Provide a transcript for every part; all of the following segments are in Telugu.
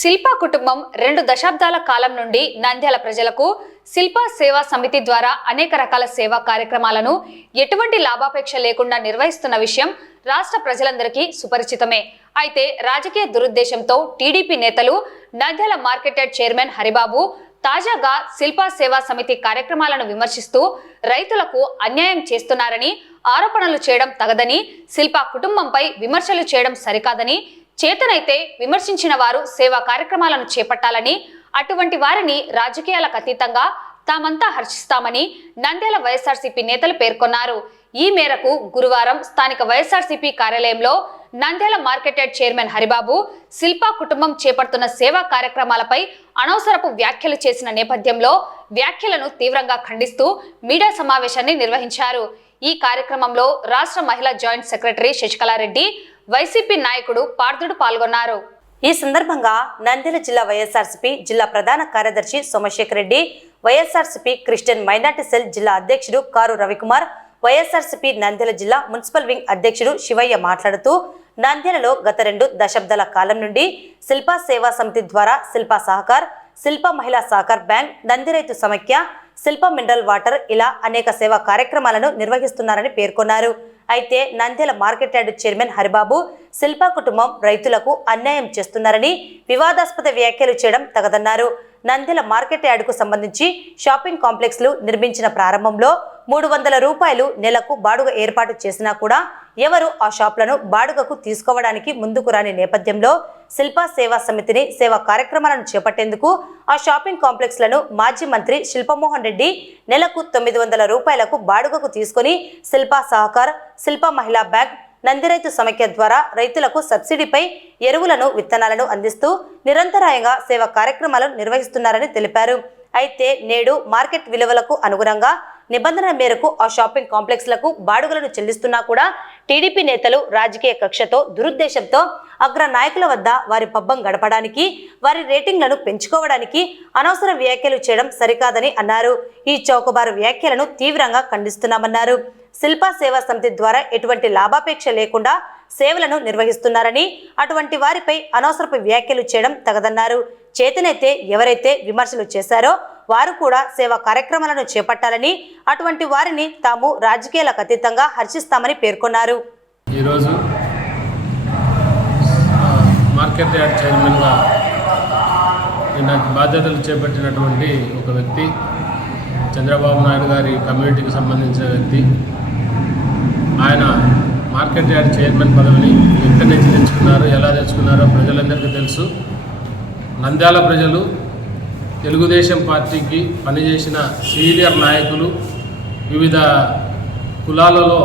శిల్పా కుటుంబం 2 దశాబ్దాల కాలం నుండి నంద్యాల ప్రజలకు శిల్పా సేవా సమితి ద్వారా అనేక రకాల సేవా కార్యక్రమాలను ఎటువంటి లాభాపేక్ష లేకుండా నిర్వహిస్తున్న విషయం రాష్ట్ర ప్రజలందరికీ సుపరిచితమే. అయితే రాజకీయ దురుద్దేశంతో టీడీపీ నేతలు నంద్యాల మార్కెటెడ్ చైర్మన్ హరిబాబు తాజాగా శిల్పా సేవా సమితి కార్యక్రమాలను విమర్శిస్తూ రైతులకు అన్యాయం చేస్తున్నారని ఆరోపణలు చేయడం తగదని, శిల్పా కుటుంబంపై విమర్శలు చేయడం సరికాదని, చేతనైతే విమర్శించిన వారు సేవా కార్యక్రమాలను చేపట్టాలని, అటువంటి వారిని రాజకీయాలకు అతీతంగా తామంతా హర్షిస్తామని నంద్యాల వైఎస్ఆర్సీపీ నేతలు పేర్కొన్నారు. ఈ మేరకు గురువారం స్థానిక వైఎస్ఆర్సీపీ కార్యాలయంలో నంద్యాల మార్కెటెడ్ చైర్మన్ హరిబాబు శిల్పా కుటుంబం చేపడుతున్న సేవా కార్యక్రమాలపై అనవసరపు వ్యాఖ్యలు చేసిన నేపథ్యంలో వ్యాఖ్యలను తీవ్రంగా ఖండిస్తూ మీడియా సమావేశాన్ని నిర్వహించారు. ఈ కార్యక్రమంలో రాష్ట్ర మహిళా జాయింట్ సెక్రటరీ శశికళారెడ్డి, వైసీపీ నాయకుడు పార్థుడు పాల్గొన్నారు. ఈ సందర్భంగా నంద్యాల జిల్లా వైఎస్ఆర్సీపీ జిల్లా ప్రధాన కార్యదర్శి Somasekhar Reddy, YSRCP Christian minority cell జిల్లా అధ్యక్షుడు కారు రవికుమార్, వైఎస్ఆర్సీపీ నంద్యాల జిల్లా మున్సిపల్ వింగ్ అధ్యక్షుడు శివయ్య మాట్లాడుతూ నంద్యాలలో గత 2 దశాబ్దాల కాలం నుండి శిల్పా సేవా సమితి ద్వారా శిల్పా సహకార్, శిల్పా మహిళా సహకార్ బ్యాంక్, నంది రైతు సమైక్య, శిల్పా మినరల్ వాటర్ ఇలా అనేక సేవా కార్యక్రమాలను నిర్వహిస్తున్నారని పేర్కొన్నారు. అయితే Nandyal market yard chairman Haribabu Shilpa కుటుంబం రైతులకు అన్యాయం చేస్తున్నారని వివాదాస్పద వ్యాఖ్యలు చేయడం తగదన్నారు. నంద్యాల మార్కెట్ యార్డుకు సంబంధించి షాపింగ్ కాంప్లెక్స్లు నిర్మించిన ప్రారంభంలో 300 రూపాయలు నెలకు బాడుగ ఏర్పాటు చేసినా కూడా ఎవరు ఆ షాప్లను బాడుగకు తీసుకోవడానికి ముందుకు రాని నేపథ్యంలో శిల్పా సేవా సమితిని సేవా కార్యక్రమాలను చేపట్టేందుకు ఆ షాపింగ్ కాంప్లెక్స్లను మాజీ మంత్రి శిల్పమోహన్ రెడ్డి నెలకు 900 రూపాయలకు బాడుగకు తీసుకుని శిల్పా సహకార్, శిల్పా మహిళా బ్యాంక్, నంది రైతు సమైక్య ద్వారా రైతులకు సబ్సిడీపై ఎరువులను, విత్తనాలను అందిస్తూ నిరంతరాయంగా సేవా కార్యక్రమాలను నిర్వహిస్తున్నారని తెలిపారు. అయితే నేడు మార్కెట్ విలువలకు అనుగుణంగా నిబంధనల మేరకు ఆ షాపింగ్ కాంప్లెక్స్లకు బాడుగలను చెల్లిస్తున్నా కూడా టీడీపీ నేతలు రాజకీయ కక్షతో, దురుద్దేశంతో అగ్ర నాయకుల వద్ద వారి పబ్బం గడపడానికి, వారి రేటింగ్లను పెంచుకోవడానికి అనవసర వ్యాఖ్యలు చేయడం సరికాదని అన్నారు. ఈ చౌకబారు వ్యాఖ్యలను తీవ్రంగా ఖండిస్తున్నామన్నారు. శిల్పా సేవా సమితి ద్వారా ఎటువంటి లాభాపేక్ష లేకుండా సేవలను నిర్వహిస్తున్నారని, అటువంటి వారిపై అనవసరపు వ్యాఖ్యలు చేయడం తగదన్నారు. చేతనైతే ఎవరైతే విమర్శలు చేశారో వారు కూడా సేవా కార్యక్రమాలను చేపట్టాలని, అటువంటి వారిని తాము రాజకీయాలకు అతీతంగా హర్షిస్తామని పేర్కొన్నారు. ఈరోజు మార్కెట్ యార్డ్ చైర్మన్గా బాధ్యతలు చేపట్టినటువంటి ఒక వ్యక్తి, చంద్రబాబు నాయుడు గారి కమ్యూనిటీకి సంబంధించిన వ్యక్తి. ఆయన మార్కెట్ యార్డ్ చైర్మన్ పదవిని ఎక్కడి నుంచి తెచ్చుకున్నారో, ఎలా తెచ్చుకున్నారో ప్రజలందరికీ తెలుసు. నంద్యాల ప్రజలు తెలుగుదేశం పార్టీకి పనిచేసిన సీనియర్ నాయకులు, వివిధ కులాలలో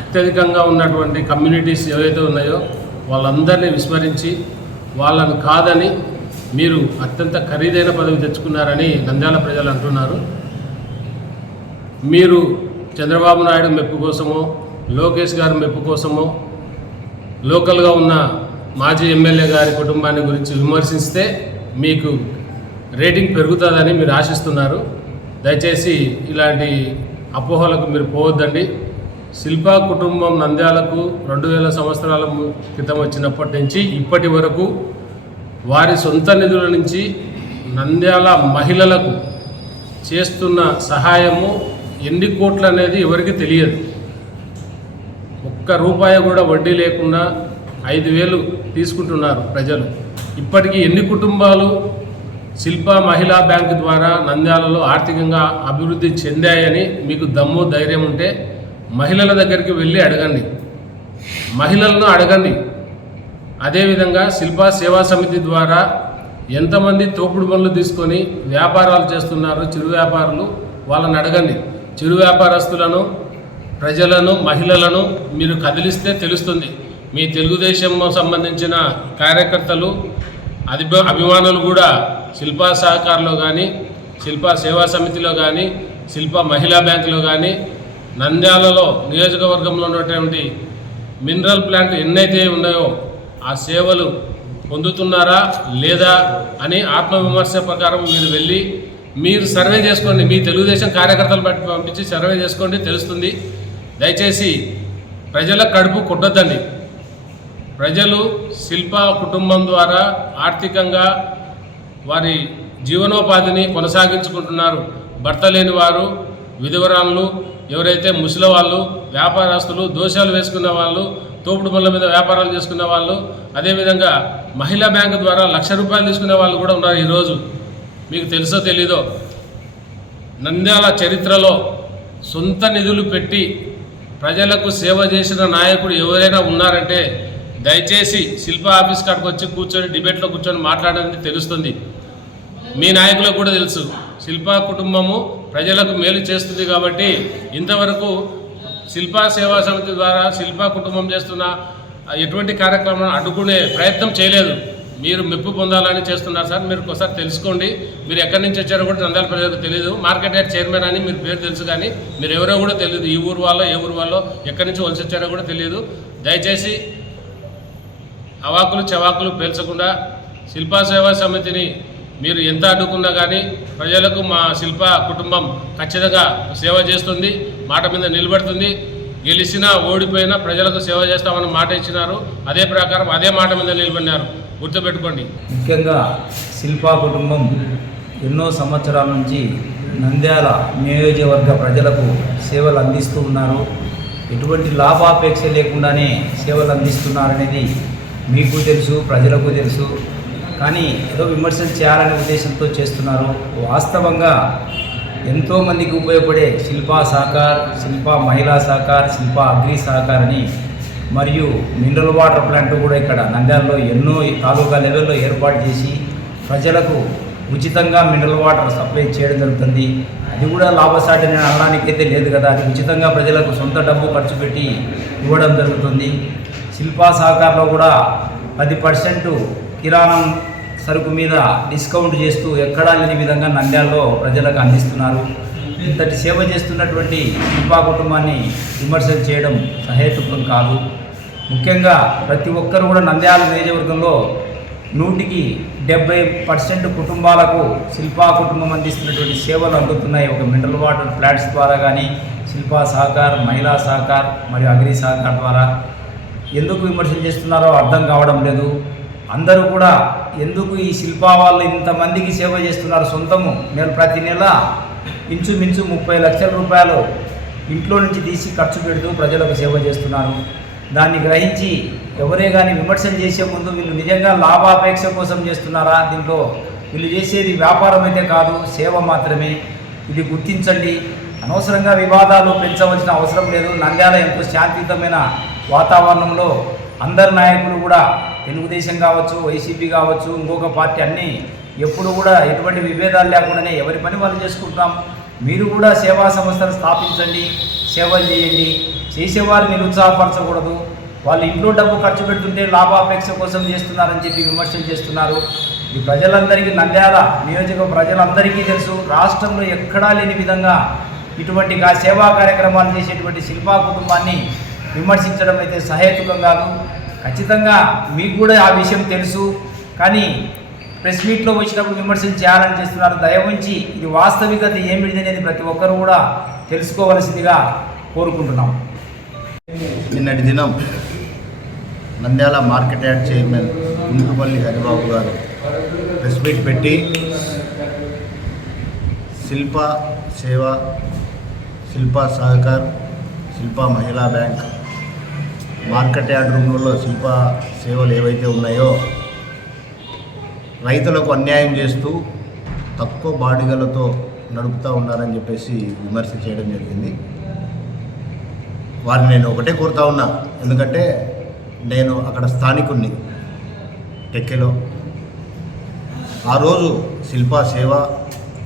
అత్యధికంగా ఉన్నటువంటి కమ్యూనిటీస్ ఏవైతే ఉన్నాయో వాళ్ళందరినీ విస్మరించి వాళ్ళను కాదని మీరు అత్యంత ఖరీదైన పదవి తెచ్చుకున్నారని నంద్యాల ప్రజలు అంటున్నారు. మీరు చంద్రబాబు నాయుడు మెప్పు కోసమో, లోకేష్ గారి మెప్పు కోసమో, లోకల్గా ఉన్న మాజీ ఎమ్మెల్యే గారి కుటుంబాన్ని గురించి విమర్శిస్తే మీకు రేటింగ్ పెరుగుతుందని మీరు ఆశిస్తున్నారు. దయచేసి ఇలాంటి అపోహలకు మీరు పోవద్దండి. శిల్పా కుటుంబం నంద్యాలకు 2000 సంవత్సరాల క్రితం వచ్చినప్పటి నుంచి ఇప్పటి వరకు వారి సొంత నిధుల నుంచి నంద్యాల మహిళలకు చేస్తున్న సహాయము ఎన్ని కోట్లు అనేది ఎవరికి తెలియదు. ₹1 కూడా వడ్డీ లేకుండా 5,000 తీసుకుంటున్నారు ప్రజలు. ఇప్పటికీ ఎన్ని కుటుంబాలు శిల్పా మహిళా బ్యాంకు ద్వారా నంద్యాలలో ఆర్థికంగా అభివృద్ధి చెందాయని మీకు దమ్ము, ధైర్యం ఉంటే మహిళల దగ్గరికి వెళ్ళి అడగండి, మహిళలను అడగండి. అదేవిధంగా శిల్పా సేవా సమితి ద్వారా ఎంతమంది తోపుడు పనులు తీసుకొని వ్యాపారాలు చేస్తున్నారు చిరు వ్యాపారులు, వాళ్ళని అడగండి. చిరు వ్యాపారస్తులను, ప్రజలను, మహిళలను మీరు కదిలిస్తే తెలుస్తుంది. మీ తెలుగుదేశం సంబంధించిన కార్యకర్తలు, అభిమానులు కూడా శిల్పా సహకార్లో కానీ, శిల్పా సేవా సమితిలో కానీ, శిల్పా మహిళా బ్యాంకులో కానీ, నంద్యాలలో నియోజకవర్గంలో ఉన్నటువంటి మినరల్ ప్లాంట్ ఎన్నైతే ఉన్నాయో ఆ సేవలు పొందుతున్నారా లేదా అని ఆత్మవిమర్శ ప్రకారం మీరు వెళ్ళి మీరు సర్వే చేసుకోండి. మీ తెలుగుదేశం కార్యకర్తలు బట్టి పంపించి సర్వే చేసుకోండి, తెలుస్తుంది. దయచేసి ప్రజల కడుపు కొట్టొద్దండి. ప్రజలు శిల్ప కుటుంబం ద్వారా ఆర్థికంగా వారి జీవనోపాధిని కొనసాగించుకుంటున్నారు. భర్త లేని వారు, విధవరాళ్ళు, ఎవరైతే ముసలి వాళ్ళు, వ్యాపారస్తులు, దోషాలు వేసుకున్న వాళ్ళు, తోపుడు బండ్ల మీద వ్యాపారాలు చేసుకున్న వాళ్ళు, అదేవిధంగా మహిళా బ్యాంకు ద్వారా ₹1,00,000 తీసుకునే వాళ్ళు కూడా ఉన్నారు. ఈరోజు మీకు తెలుసో తెలీదో నంద్యాల చరిత్రలో సొంత నిధులు పెట్టి ప్రజలకు సేవ చేసిన నాయకుడు ఎవరైనా ఉన్నారంటే దయచేసి శిల్ప ఆఫీస్ కాడికి వచ్చి కూర్చొని డిబేట్లో కూర్చొని మాట్లాడడానికి తెలుస్తుంది. మీ నాయకులకు కూడా తెలుసు శిల్పా కుటుంబము ప్రజలకు మేలు చేస్తుంది కాబట్టి ఇంతవరకు శిల్పా సేవా సమితి ద్వారా శిల్పా కుటుంబం చేస్తున్న ఎటువంటి కార్యక్రమాలను అడ్డుకునే ప్రయత్నం చేయలేదు. మీరు మెప్పు పొందాలని చేస్తున్నారు సార్. మీరు ఒకసారి తెలుసుకోండి. మీరు ఎక్కడి నుంచి వచ్చారో కూడా నంద్యాల ప్రజలకు తెలియదు. మార్కెట్ యార్డ్ చైర్మన్ అని మీరు పేరు తెలుసు, కానీ మీరు ఎవరో కూడా తెలియదు. ఈ ఊరు వాళ్ళో ఏ ఊరు వాళ్ళో ఎక్కడి నుంచి వలస వచ్చారో కూడా తెలియదు. దయచేసి అవాకులు చవాకులు పేల్చకుండా శిల్పా సేవా సమితిని మీరు ఎంత అడ్డుకున్నా కానీ ప్రజలకు మా శిల్ప కుటుంబం ఖచ్చితంగా సేవ చేస్తుంది, మాట మీద నిలబడుతుంది. గెలిచినా ఓడిపోయినా ప్రజలకు సేవ చేస్తామని మాట ఇచ్చినారు. అదే ప్రకారం అదే మాట మీద నిలబడినారు. గుర్తుపెట్టుకోండి. ముఖ్యంగా శిల్పా కుటుంబం ఎన్నో సంవత్సరాల నుంచి నంద్యాల నియోజకవర్గ ప్రజలకు సేవలు అందిస్తూ ఉన్నారు. ఎటువంటి లాభాపేక్ష లేకుండానే సేవలు అందిస్తున్నారనేది మీకు తెలుసు, ప్రజలకు తెలుసు. కానీ ఏదో విమర్శలు చేయాలనే ఉద్దేశంతో చేస్తున్నారు. వాస్తవంగా ఎంతోమందికి ఉపయోగపడే శిల్పా సహకార్, శిల్పా మహిళా సహకార్, శిల్పా అగ్రి సహకార్ అని మరియు మినరల్ వాటర్ ప్లాంట్ కూడా ఇక్కడ నంద్యాలలో ఎన్నో తాలూకా లెవెల్లో ఏర్పాటు చేసి ప్రజలకు ఉచితంగా మినరల్ వాటర్ సప్లై చేయడం జరుగుతుంది. అది కూడా లాభసాటి అనడానికైతే లేదు కదా, అది ఉచితంగా ప్రజలకు సొంత డబ్బు ఖర్చు పెట్టి ఇవ్వడం జరుగుతుంది. శిల్పా సహకార్లో కూడా 10% కిరాణం సరుకు మీద డిస్కౌంట్ చేస్తూ ఎక్కడా లేని విధంగా నంద్యాలలో ప్రజలకు అందిస్తున్నారు. ఇంతటి సేవ చేస్తున్నటువంటి శిల్పా కుటుంబాన్ని విమర్శలు చేయడం సహేతుకం కాదు. ముఖ్యంగా ప్రతి ఒక్కరు కూడా నంద్యాల నియోజకవర్గంలో 170% కుటుంబాలకు శిల్పా కుటుంబం అందిస్తున్నటువంటి సేవలు అందుతున్నాయి. ఒక మినరల్ వాటర్ ప్లాంట్స్ ద్వారా కానీ, శిల్పా సహకార్, మహిళా సహకార్ మరియు అగ్రి సహకార్ ద్వారా. ఎందుకు విమర్శలు చేస్తున్నారో అర్థం కావడం లేదు. అందరూ కూడా ఎందుకు ఈ శిల్పా వాళ్ళు ఇంతమందికి సేవ చేస్తున్నారు? సొంతము ప్రతి నెల ఇంచుమించు 30 లక్షల రూపాయలు ఇంట్లో నుంచి తీసి ఖర్చు పెడుతూ ప్రజలకు సేవ చేస్తున్నారు. దాన్ని గ్రహించి ఎవరే కానీ విమర్శలు చేసే ముందు వీళ్ళు నిజంగా లాభాపేక్ష కోసం చేస్తున్నారా? దీంట్లో వీళ్ళు చేసేది వ్యాపారం అయితే కాదు, సేవ మాత్రమే. ఇది గుర్తించండి. అనవసరంగా వివాదాలు పెంచవలసిన అవసరం లేదు. నంద్యాల ఎంతో శాంతియుతమైన వాతావరణంలో అందరు నాయకులు కూడా తెలుగుదేశం కావచ్చు, వైసీపీ కావచ్చు, ఇంకొక పార్టీ అన్నీ ఎప్పుడు కూడా ఎటువంటి విభేదాలు లేకుండానే ఎవరి పని వాళ్ళు చేసుకుంటాం. మీరు కూడా సేవా సంస్థలు స్థాపించండి, సేవలు చేయండి. చేసేవారిని నిరుత్సాహపరచకూడదు. వాళ్ళు ఇంట్లో డబ్బు ఖర్చు పెడుతుంటే లాభాపేక్ష కోసం చేస్తున్నారని చెప్పి విమర్శలు చేస్తున్నారు. ఈ ప్రజలందరికీ, నంద్యాల నియోజక ప్రజలందరికీ తెలుసు, రాష్ట్రంలో ఎక్కడా లేని విధంగా ఇటువంటి సేవా కార్యక్రమాలు చేసేటువంటి శిల్పా కుటుంబాన్ని విమర్శించడం అయితే సహేతుకం కాదు. ఖచ్చితంగా మీకు కూడా ఆ విషయం తెలుసు, కానీ ప్రెస్ మీట్లో వచ్చినప్పుడు విమర్శలు చేయాలని చేస్తున్నారు. దయవుంచి ఇది వాస్తవికత ఏమిటి అనేది ప్రతి ఒక్కరు కూడా తెలుసుకోవలసిందిగా కోరుకుంటున్నాం. నిన్నటి దినం Nandyal market yard chairman Kuntupalli Haribabu garu press meet పెట్టి శిల్పా సేవ, శిల్పా సహకార్, శిల్పా మహిళా బ్యాంక్, మార్కెట్ యార్డ్ రూమ్లలో శిల్పా సేవలు ఏవైతే ఉన్నాయో రైతులకు అన్యాయం చేస్తూ తక్కువ బాడిగలతో నడుపుతూ ఉన్నారని చెప్పేసి విమర్శ చేయడం జరిగింది. వారిని నేను ఒకటే కోరుతా ఉన్నా, ఎందుకంటే నేను అక్కడ స్థానికుడిని టెక్కెలో. ఆ రోజు శిల్పా సేవ,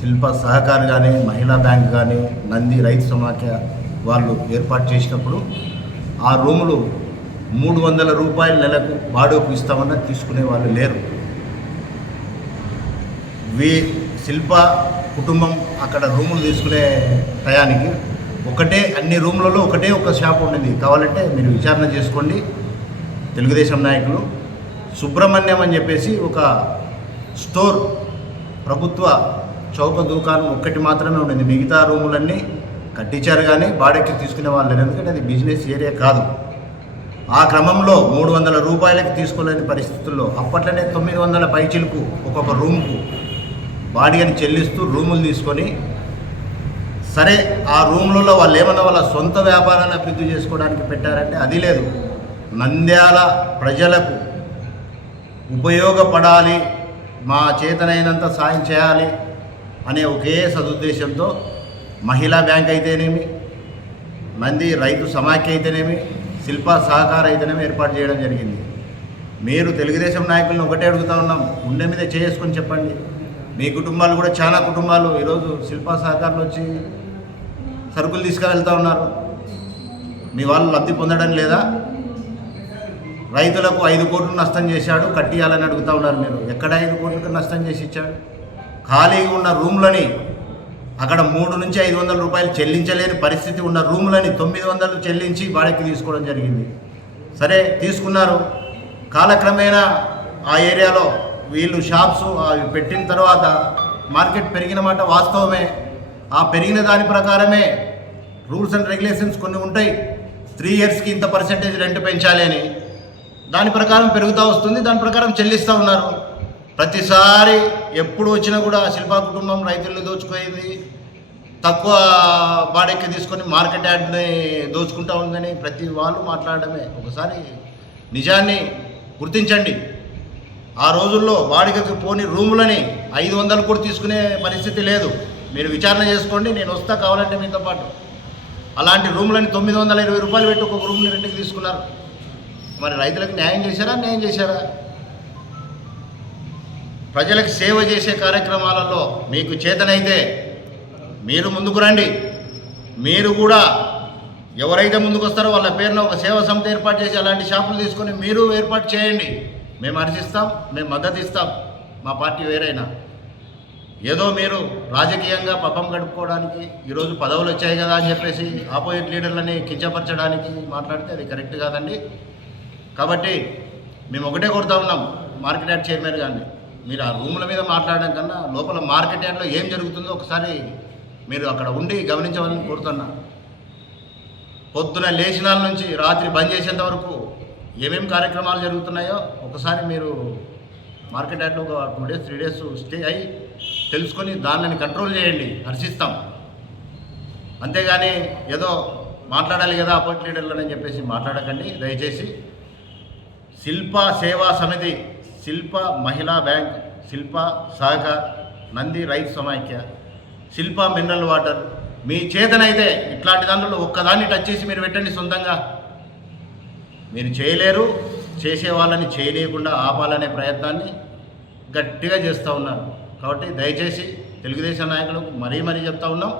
శిల్పా సహకార్ కానీ, మహిళా బ్యాంక్ కానీ, నంది రైతు సమాఖ్య వాళ్ళు ఏర్పాటు చేసినప్పుడు ఆ రూములు 300 రూపాయల నెలకు బాడుగకు ఇస్తామన్నా తీసుకునే వాళ్ళు లేరు. శిల్పా కుటుంబం అక్కడ రూములు తీసుకునే టయానికి అన్ని రూములలో ఒక షాప్ ఉండింది. కావాలంటే మీరు విచారణ చేసుకోండి. తెలుగుదేశం నాయకులు సుబ్రహ్మణ్యం అని చెప్పేసి ఒక స్టోర్, ప్రభుత్వ చౌక దుకాణం ఒక్కటి మాత్రమే ఉండింది. మిగతా రూములన్నీ కట్టించారు కానీ బాడెక్కి తీసుకునే వాళ్ళు లేరు. ఎందుకంటే అది బిజినెస్ ఏరియా కాదు. ఆ క్రమంలో 300 రూపాయలకి తీసుకోలేని పరిస్థితుల్లో అప్పట్లోనే 900 పైచిలకు ఒక్కొక్క రూమ్కు బాడిగని చెల్లిస్తూ రూములు తీసుకొని, సరే ఆ రూమ్లలో వాళ్ళు ఏమన్నా వాళ్ళ సొంత వ్యాపారాన్ని అభివృద్ధి చేసుకోవడానికి పెట్టారంటే అది లేదు. నంద్యాల ప్రజలకు ఉపయోగపడాలి, మా చేతనైనంత సాయం చేయాలి అనే ఒకే సదుద్దేశంతో మహిళా బ్యాంక్ అయితేనేమి, నంది రైతు సమాఖ్య అయితేనేమి, శిల్ప సహకార అయితేనేమి ఏర్పాటు చేయడం జరిగింది. మీరు తెలుగుదేశం నాయకులను ఒకటే అడుగుతూ ఉన్నాం, ఉండే మీద చేసుకొని చెప్పండి. మీ కుటుంబాలు కూడా చాలా కుటుంబాలు ఈరోజు శిల్ప సహకారంలో వచ్చి సరుకులు తీసుకువెళ్తూ ఉన్నారు. మీ వాళ్ళు లబ్ధి పొందడం లేదా? రైతులకు 5 కోట్లు నష్టం చేశాడు, కట్టియాలని అడుగుతూ ఉన్నారు. మీరు ఎక్కడ 5 కోట్లకు నష్టం చేసి ఇచ్చాడు? ఖాళీగా ఉన్న రూమ్లని అక్కడ 300 నుంచి 500 రూపాయలు చెల్లించలేని పరిస్థితి ఉన్న రూములని 900 చెల్లించి బాడీకి తీసుకోవడం జరిగింది. సరే తీసుకున్నారు. కాలక్రమేణా ఆ ఏరియాలో వీళ్ళు షాప్స్ అవి పెట్టిన తర్వాత మార్కెట్ పెరిగిన మాట వాస్తవమే. ఆ పెరిగిన దాని ప్రకారమే రూల్స్ అండ్ రెగ్యులేషన్స్ కొన్ని ఉంటాయి. 3 ఇయర్స్కి ఇంత పర్సెంటేజ్ రెంట్ పెంచాలి అని, దాని ప్రకారం పెరుగుతూ వస్తుంది, దాని ప్రకారం చెల్లిస్తూ ఉన్నారు. ప్రతిసారి ఎప్పుడు వచ్చినా కూడా శిల్పా కుటుంబం రైతుల్ని దోచుకోయింది, తక్కువ బాడెక్కి తీసుకొని మార్కెట్ యార్డ్ని దోచుకుంటూ ఉందని ప్రతి వాళ్ళు మాట్లాడడమే. ఒకసారి నిజాన్ని గుర్తించండి. ఆ రోజుల్లో బాడిగకి పోని రూములని 500 కూడా తీసుకునే పరిస్థితి లేదు. మీరు విచారణ చేసుకోండి, నేను వస్తా కావాలంటే మీతో పాటు. అలాంటి రూములని 920 రూపాయలు పెట్టి ఒక రూమ్ని రెంట్కి తీసుకున్నారు. మరి రైతులకు న్యాయం చేశారా? న్యాయం చేశారా? ప్రజలకు సేవ చేసే కార్యక్రమాలలో మీకు చేతనైతే మీరు ముందుకు రండి. మీరు కూడా ఎవరైతే ముందుకు వస్తారో వాళ్ళ పేరున ఒక సేవా సంస్థ ఏర్పాటు చేసి అలాంటి షాపులు తీసుకొని మీరు ఏర్పాటు చేయండి. మేము హర్షిస్తాం, మేము మద్దతు ఇస్తాం. మా పార్టీ వేరైనా ఏదో మీరు రాజకీయంగా పబ్బం గడుపుకోవడానికి ఈరోజు పదవులు వచ్చాయి కదా అని చెప్పేసి ఆపోజిట్ లీడర్లని కించపరచడానికి మాట్లాడితే అది కరెక్ట్ కాదండి. కాబట్టి మేము ఒకటే కొడుతూ ఉన్నాం మార్కెట్ యార్డ్ చైర్మన్ గారిని, మీరు ఆ రూముల మీద మాట్లాడడం కన్నా లోపల మార్కెట్ యార్డ్లో ఏం జరుగుతుందో ఒకసారి మీరు అక్కడ ఉండి గమనించవాలని కోరుతున్నా. పొద్దున లేచినాల నుంచి రాత్రి బంద్ చేసేంత వరకు ఏమేమి కార్యక్రమాలు జరుగుతున్నాయో ఒకసారి మీరు మార్కెట్ యార్డ్లో ఒక 2 days 3 days స్టే అయ్యి తెలుసుకొని దానిని కంట్రోల్ చేయండి, హర్షిస్తాం. అంతేగాని ఏదో మాట్లాడాలి కదా అపోజిట్ లీడర్లు అని చెప్పేసి మాట్లాడకండి దయచేసి. శిల్ప సేవా సమితి, శిల్ప మహిళా బ్యాంక్, శిల్ప సహకార్, నంది రైతు సమాఖ్య, శిల్ప మినరల్ వాటర్, మీ చేతనైతే ఇట్లాంటి దాంట్లో ఒక్కదాన్ని టచ్ చేసి మీరు పెట్టండి సొంతంగా. మీరు చేయలేరు, చేసే వాళ్ళని చేయలేకుండా ఆపాలనే ప్రయత్నాన్ని గట్టిగా చేస్తూ ఉన్నారు. కాబట్టి దయచేసి తెలుగుదేశం నాయకులకు మరీ చెప్తా ఉన్నాం,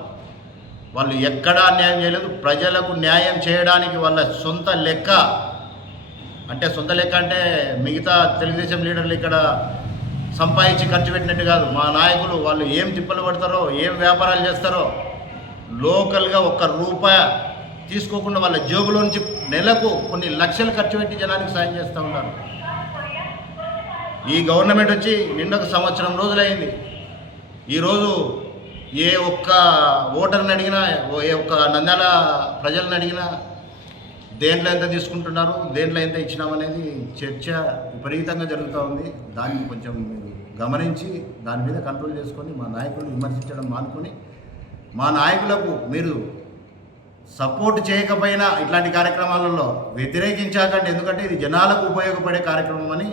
వాళ్ళు ఎక్కడా అన్యాయం చేయలేదు. ప్రజలకు న్యాయం చేయడానికి వాళ్ళ సొంత లెక్క అంటే మిగతా తెలుగుదేశం లీడర్లు ఇక్కడ సంపాదించి ఖర్చు పెట్టినట్టు కాదు. మా నాయకులు వాళ్ళు ఏం తిప్పలు పడతారో, ఏం వ్యాపారాలు చేస్తారో లోకల్గా 1 రూపాయి తీసుకోకుండా వాళ్ళ జేబులో నుంచి నెలకు కొన్ని లక్షలు ఖర్చు పెట్టి జనానికి సాయం చేస్తూ ఉన్నారు. ఈ గవర్నమెంట్ వచ్చి నిండొక 1 సంవత్సరం రోజులైంది. ఈరోజు ఏ ఒక్క ఓటర్ని అడిగినా, ఏ ఒక్క నంద్యాల ప్రజలను అడిగినా దేంట్లో ఎంత తీసుకుంటున్నారు, దేంట్లో ఎంత ఇచ్చినామనేది చర్చ విపరీతంగా జరుగుతూ ఉంది. దాన్ని కొంచెం మీరు గమనించి దాని మీద కంట్రోల్ చేసుకొని మా నాయకులను విమర్శించడం మానుకొని, మా నాయకులకు మీరు సపోర్ట్ చేయకపోయినా ఇట్లాంటి కార్యక్రమాలలో వ్యతిరేకించాకండి. ఎందుకంటే ఇది జనాలకు ఉపయోగపడే కార్యక్రమం అని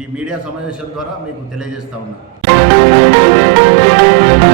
ఈ మీడియా సమావేశం ద్వారా మీకు తెలియజేస్తూ ఉన్నా.